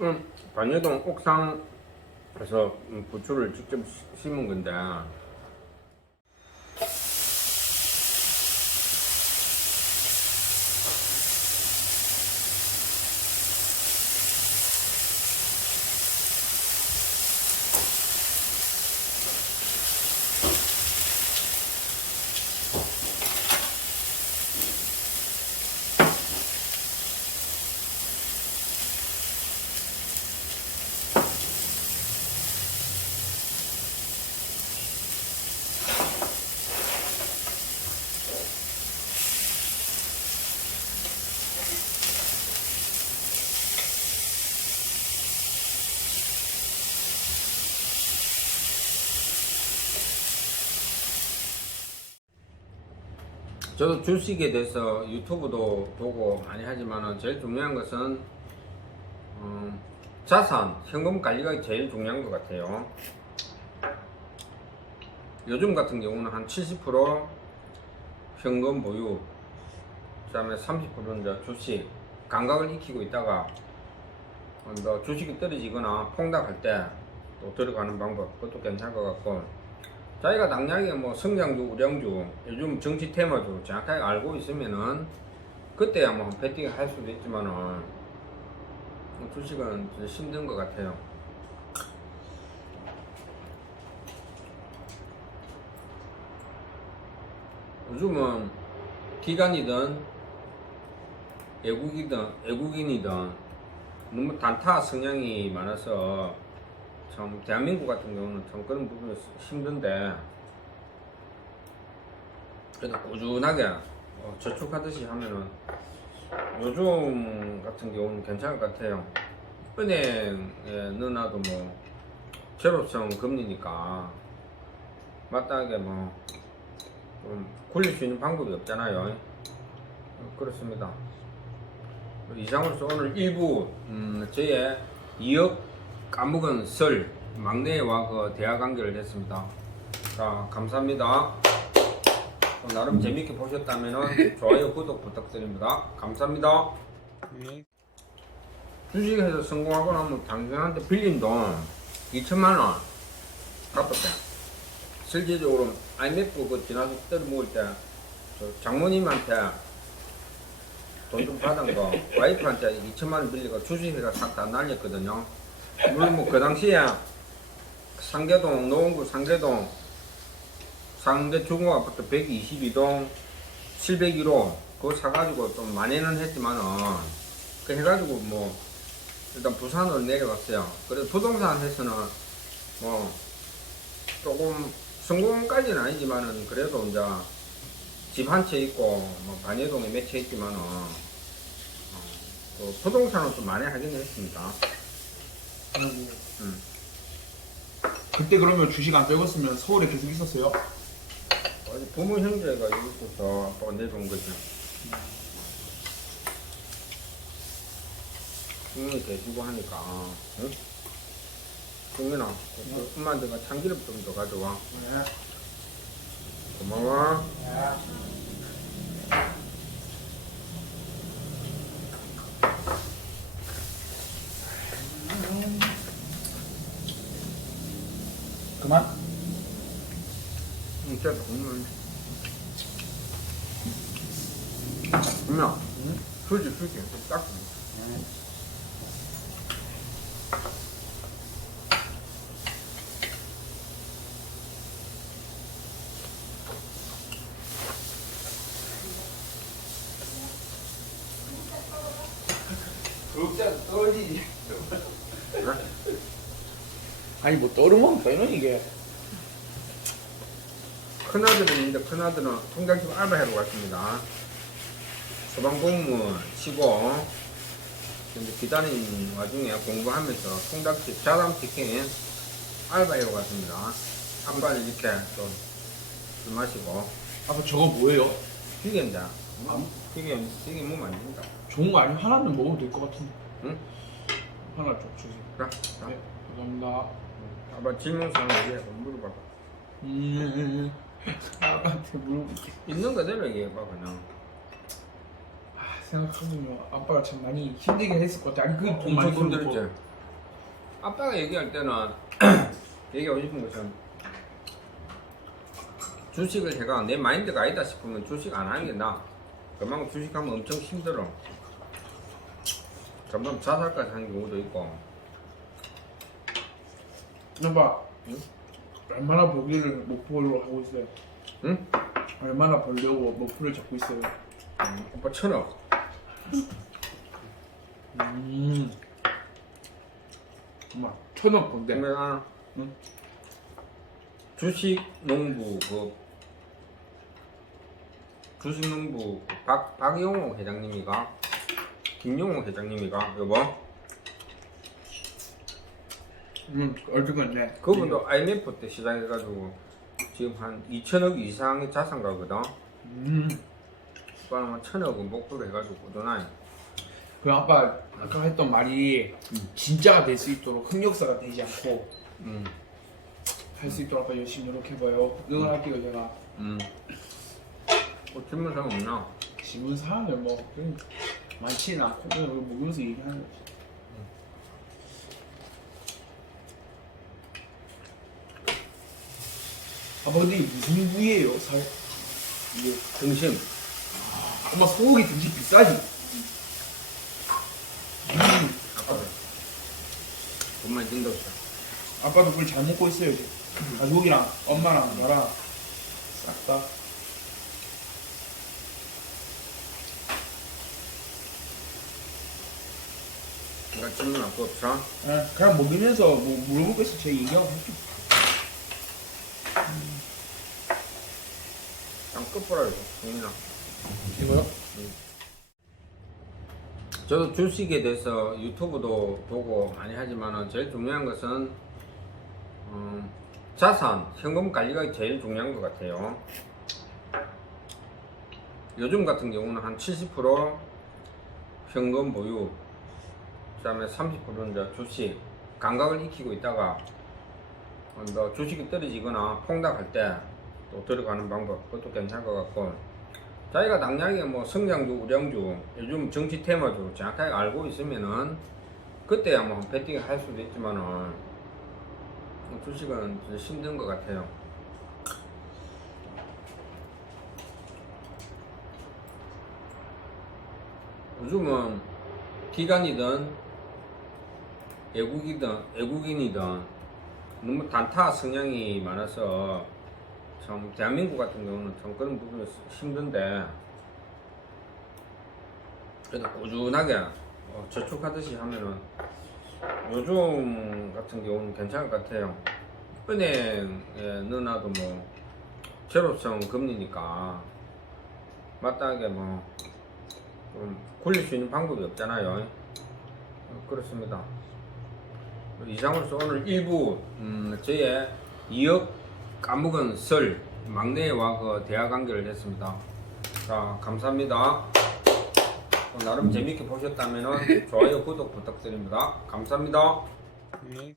음, 반여동 옥상에서 음, 부추를 직접 시- 심은 건데 저도 주식에 대해서 유튜브도 보고 많이 하지만은 제일 중요한 것은 음, 자산, 현금 관리가 제일 중요한 것 같아요. 요즘 같은 경우는 한 70% 현금 보유, 그다음에 30%는 이제 주식 감각을 익히고 있다가 어, 뭐 주식이 떨어지거나 폭락할 때 또 들어가는 방법 그것도 괜찮을 것 같고 자기가 당장에 뭐 성장주, 우량주, 요즘 정치 테마주 정확하게 알고 있으면은 그때야 뭐 배팅 할 수도 있지만은 뭐 주식은 좀 힘든 것 같아요. 요즘은 기관이든 외국이든 외국인이든 너무 단타 성향이 많아서 참 대한민국 같은 경우는 참 그런 부분이 힘든데 그래도 꾸준하게 어, 저축하듯이 하면은 요즘 같은 경우는 괜찮을 것 같아요. 은행에 넣어놔도 뭐 제로성 금리니까 마땅하게 뭐좀 굴릴 수 있는 방법이 없잖아요. 어, 그렇습니다. 이상으로서 오늘 일부 음, 저의 2억 까먹은 설 막내와 그 대화 관계를 했습니다. 자 감사합니다. 어, 나름 재밌게 보셨다면 좋아요 구독 부탁드립니다. 감사합니다. 주식에서 성공하고 나면 당신한테 빌린 돈 2천만 원 갚았대. 실질적으로 IMF 그 지나서 때려 먹을 때저 장모님한테 돈 좀 받은 거 와이프한테 2천만 원 빌리고 주식회사 싹다 날렸거든요. 물론 뭐 그 당시에 상계동 노원구 상계동 상계 중고아파트 122동 701호 그거 사가지고 좀 많이는 했지만은 그 해가지고 뭐 일단 부산으로 내려갔어요. 그래서 부동산 해서는 뭐 조금 성공까지는 아니지만은 그래도 이제 집 한 채 있고 뭐 반여동에 몇 채 있지만은 어, 그 부동산은 좀 많이 하긴 했습니다. 아이고. 음. 그때 그러면 주식 안 빼고으면 서울에 계속 있었어요? 어디 부모 형제가 있어서 아빠가 내려온 거지. 부모님 계시고 하니까, 응? 승민아, 그 엄마한테가 참기름 좀 더 가져와. 네. 고마워. 그 진짜 정말. 엄마, 응? 술지, 술지. 딱. 그래? 아니 뭐 떨으면 되는 이게. 큰아들은 있는데 큰아들은 통장집 알바하러 갔습니다. 소방공무원 치고 근데 기다리는 와중에 공부하면서 통장집 자담 치킨 알바하러 갔습니다. 아빠는 이렇게 또술 마시고 아빠 저거 뭐예요? 기계인데 기계 기계 뭐 만든다. 좋은 거 아니면 하나는 먹어도 될 것 같은데. 응? 하나 좀 주세요. 그래. 자, 네, 감사합니다. 아빠 질문 사항 위에 물어봐. 음, 아빠한테 물어볼게. 있는 그대로 얘기해봐 그냥. 아, 생각해보면 아빠가 참 많이 힘들게 했을 것 같아. 아니 그돈 엄청 많이 힘들었지. 아빠가 얘기할 때는 얘기하고 싶은 것은 주식을 제가 내 마인드가 아니다 싶으면 주식 안 하는 게 나아. 그만큼 주식하면 엄청 힘들어. 점점 자살까지 하는 경우도 있고. 아빠 응? 얼마나 벌기를 목표로 하고 있어요? 응? 얼마나 벌려고 목표를 잡고 있어요? 음, 오빠 천억. 음. 엄마 천억 건데. 근데 나는 응? 주식 농부 그 주식 농부 그 박 박용호 회장님이가 김용호 회장님이가 여보 음 어쨌건데. 그분도 IMF 때 시작해가지고 지금 한 2천억 이상의 자산가거든. 음. 오빠는 한 천억은 목표로 해가지고 꾸준하게. 그 아빠 아까 했던 말이 진짜가 될 수 있도록 흑역사가 되지 않고 음, 할 수 있도록 아빠 열심히 노력해봐요. 응원할게요 제가. 음. 뭐 질문 사항 없나? 지문 사항을 뭐 그냥 많지는 않고 그냥 먹으면서 얘기하는 거지. 아빠 근데 이게 무슨 부위예요? 살 이게 등심. 엄마 소고기 등심 비싸지? 음, 아빠도. 돈만 찐다 없어. 아빠도 그걸 잘 먹고 있어요 지금. 가족이랑 엄마랑 나랑 싹 다. 그러니까 질문 할거 없어? 아, 그냥 먹으면서 뭐 물어볼 거 있으면 제 얘기하고 할게. 그 끝보라 이거. 동민아. 이거요? 저도 주식에 대해서 유튜브도 보고 많이 하지만 제일 중요한 것은 음, 자산, 현금 관리가 제일 중요한 것 같아요. 요즘 같은 경우는 한 70% 현금 보유, 그 다음에 30%는 이제 주식 감각을 익히고 있다가 주식이 떨어지거나 폭락할 때 또 들어가는 방법 그것도 괜찮을 것 같고 자기가 당장에 뭐 성장주, 우량주, 요즘 정치 테마주 정확하게 알고 있으면은 그때야 뭐 배팅 할 수도 있지만은 뭐 주식은 좀 힘든 것 같아요. 요즘은 기관이든 외국이든 외국인이든 너무 단타 성향이 많아서 참 대한민국 같은 경우는 참 그런 부분이 힘든데 그래도 꾸준하게 어, 저축하듯이 하면은 요즘 같은 경우는 괜찮을 것 같아요. 은행에 넣어놔도 뭐 제로성 금리니까 마땅하게 뭐좀 굴릴 수 있는 방법이 없잖아요. 어, 그렇습니다. 이상으로서 오늘 일부 음, 저의 2억 까먹은 설 막내와 그 대화 관계를 했습니다. 자 감사합니다. 어, 나름 재밌게 보셨다면 좋아요 구독 부탁드립니다. 감사합니다. 네.